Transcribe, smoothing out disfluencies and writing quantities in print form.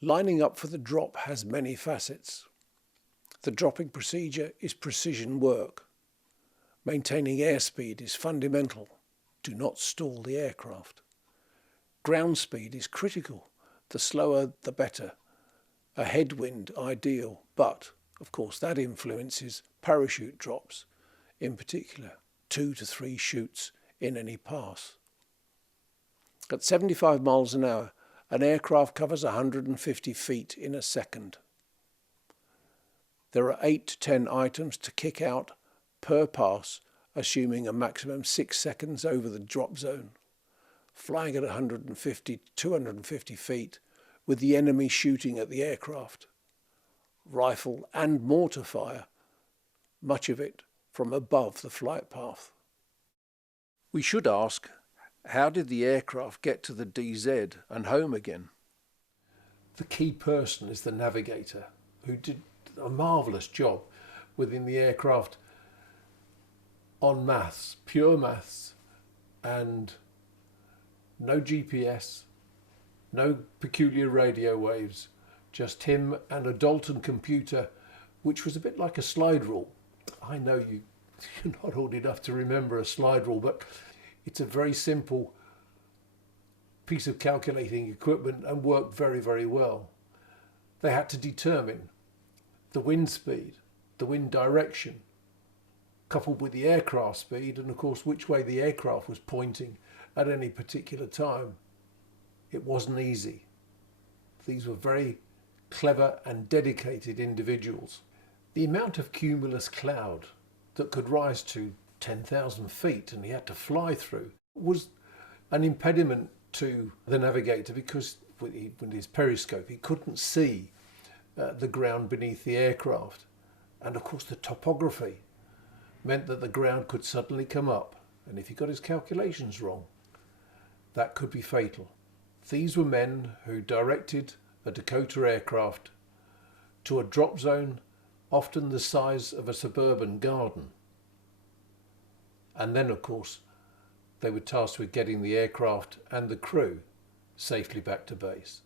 Lining up for the drop has many facets. The dropping procedure is precision work. Maintaining airspeed is fundamental. Do not stall the aircraft. Ground speed is critical. The slower the better. A headwind ideal, but of course that influences parachute drops, in particular 2 to 3 chutes in any pass. At 75 miles an hour, an aircraft covers 150 feet in a second. There are 8 to 10 items to kick out per pass, assuming a maximum 6 seconds over the drop zone. Flying at 150 to 250 feet with the enemy shooting at the aircraft. Rifle and mortar fire, much of it from above the flight path. We should ask, how did the aircraft get to the DZ and home again? The key person is the navigator, who did a marvellous job within the aircraft on maths, pure maths, and no GPS, no peculiar radio waves, just him and a Dalton computer, which was a bit like a slide rule. I know you're not old enough to remember a slide rule, but it's a very simple piece of calculating equipment and worked very, very well. They had to determine the wind speed, the wind direction, coupled with the aircraft speed, and of course which way the aircraft was pointing at any particular time. It wasn't easy. These were very clever and dedicated individuals. The amount of cumulus cloud that could rise to 10,000 feet and he had to fly through was an impediment to the navigator, because with his periscope he couldn't see the ground beneath the aircraft, and of course the topography meant that the ground could suddenly come up, and if he got his calculations wrong, that could be fatal. These were men who directed a Dakota aircraft to a drop zone often the size of a suburban garden. And then, of course, they were tasked with getting the aircraft and the crew safely back to base.